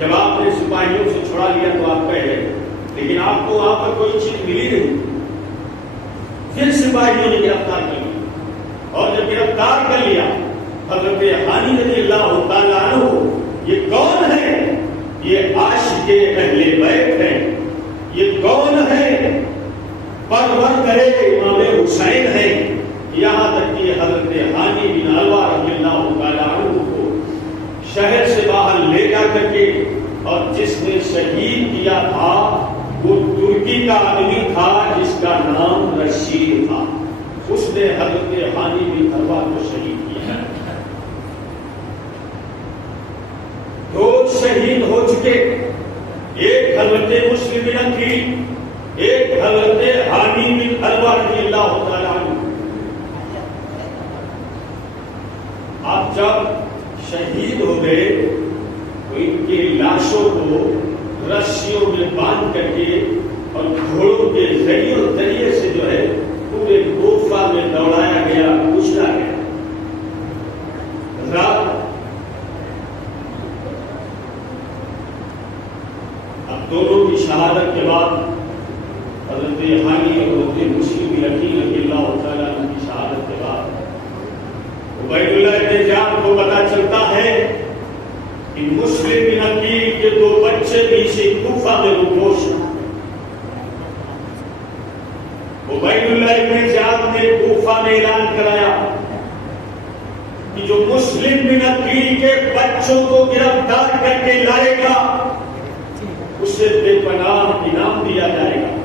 جب آپ نے سپاہیوں سے چھڑا لیا تو آپ کہہ گئے، لیکن آپ کو وہاں پر کوئی چیز ملی نہیں۔ پھر سپاہیوں نے گرفتار کر لیا، اور جب گرفتار کر لیا حضرت ہانی رضی اللہ تعالیٰ عنہ، یہ کون ہے؟ یہ عاشق اہل بیت ہیں۔ یہ کون ہے؟ پرورد امام حسین ہیں۔ یہاں تک کہ حضرت ہانی بن علوہ رضی اللہ تعالیٰ عنہ کو شہر سے باہر لے جا کر کے، اور جس نے شہید کیا تھا وہ ترکی کا آدمی تھا جس کا نام رشید تھا، اس نے حضرت ہانی بن علوہ کو شہید کیا۔ دو شہید ہو چکے، ایک حضرت مسلم بن عقیل، ایک حضرت ہانی بن علوہ رضی اللہ تعالیٰ عنہ۔ آپ جب شہید ہو گئے تو ان کی لاشوں کو رسیوں میں باندھ کر کے اور گھوڑوں کے ذریعے سے جو ہے پورے کوفہ میں دوڑایا گیا، کچلا گیا۔ رات اب دونوں کی شہادت کے بعد حضرت ہانی اور حضرت مسلم بن عقیل رضی اللہ تعالیٰ عنہ کی شہادت کے بعد عبید اللہ بن زیاد کو پتا چلتا ہے کہ مسلم بن عقیل کے دو بچے بھی سے کوفہ میں روپوش ہیں۔ عبید اللہ بن زیاد نے کوفہ میں اعلان کرایا کہ جو مسلم بن عقیل کے بچوں کو گرفتار کر کے لائے گا اسے بے پناہ انعام دیا جائے گا۔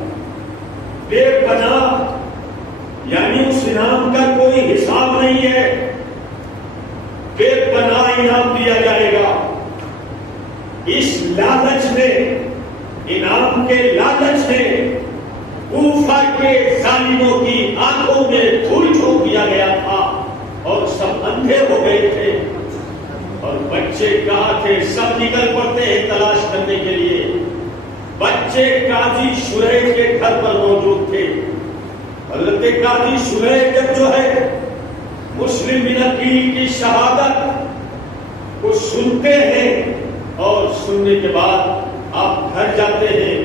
بے پناہ یعنی اس انعام کا کوئی حساب نہیں ہے، بے پناہ انعام دیا جائے گا۔ اس لالچ میں، انعام کے لالچ میں کوفہ کے ظالموں کی آنکھوں میں دھول جھونک دیا گیا تھا اور سب اندھے ہو گئے تھے، اور بچے کہاں تھے؟ سب نکل پڑتے ہیں تلاش کرنے کے لیے۔ بچے قاضی شریح کے گھر پر موجود تھے۔ حضرت قاضی شریح جب جو ہے مسلم بن عقیل کی شہادت کو سنتے ہیں اور سننے کے بعد آپ گھر جاتے ہیں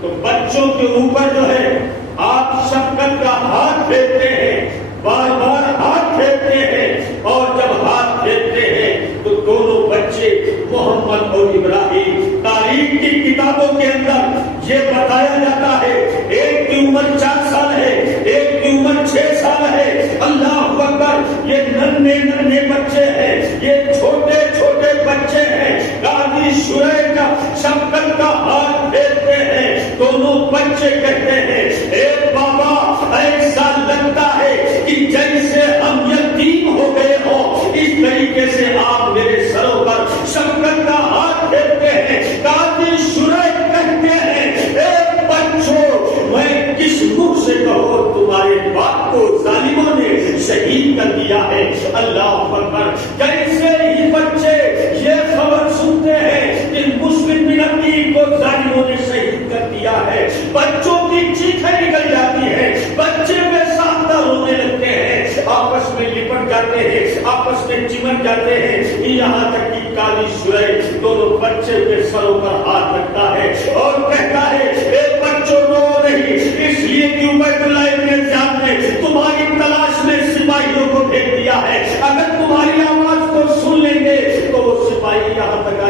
تو بچوں کے اوپر جو ہے آپ شفقت کا ہاتھ پھیرتے ہیں، بار بار ہاتھ پھیرتے ہیں، اور جب ہاتھ پھیرتے ہیں تو دونوں بچے محمد اور ابراہیم، تاریخ کی کتابوں کے اندر یہ بتایا جاتا ہے ایک کی عمر 4 سال ہے، ایک کی عمر 6 سال ہے۔ اللہ اکبر، یہ ننھے بچے ہیں، یہ چھوٹے چھوٹے بچے ہیں۔ قاضی شریح کا شفقت کا ہاتھ پھیرتے ہیں، دونوں بچے کہتے ہیں اے بابا، ایسا لگتا ہے کہ جیسے ہم یتیم ہو گئے ہوں، اس طریقے سے آپ میرے سروں پر شفقت کا ہاتھ پھیرتے ہیں۔ قاضی شریح کہتے ہیں اے بچوں، میں کس منہ سے کہوں تمہارے باپ کو ظالموں نے شہید کر دیا ہے۔ اللہ اکبر، جیسے ہی بچے یہ خبر سنتے ہیں کہ مسلم بن عقیل کو ظالموں نے شہید کر دیا ہے، بچوں کی چیخیں نکل جاتی ہیں، بچے بے ساختہ رونے لگتے ہیں، آپس میں لپٹ جاتے ہیں، آپس میں چمٹ جاتے ہیں، یہاں تک کہ قاضی شریح دونوں بچے کے سروں پر ہاتھ رکھتا ہے اور کہتا ہے اے بچوں رو نہیں، اس لیے کہ عبید اللہ بن زیاد نے تمہاری تلاش میں سپاہیوں کو بھیج دیا ہے، اگر تمہاری آواز کو سن لیں گے تو وہ سپاہی یہاں تک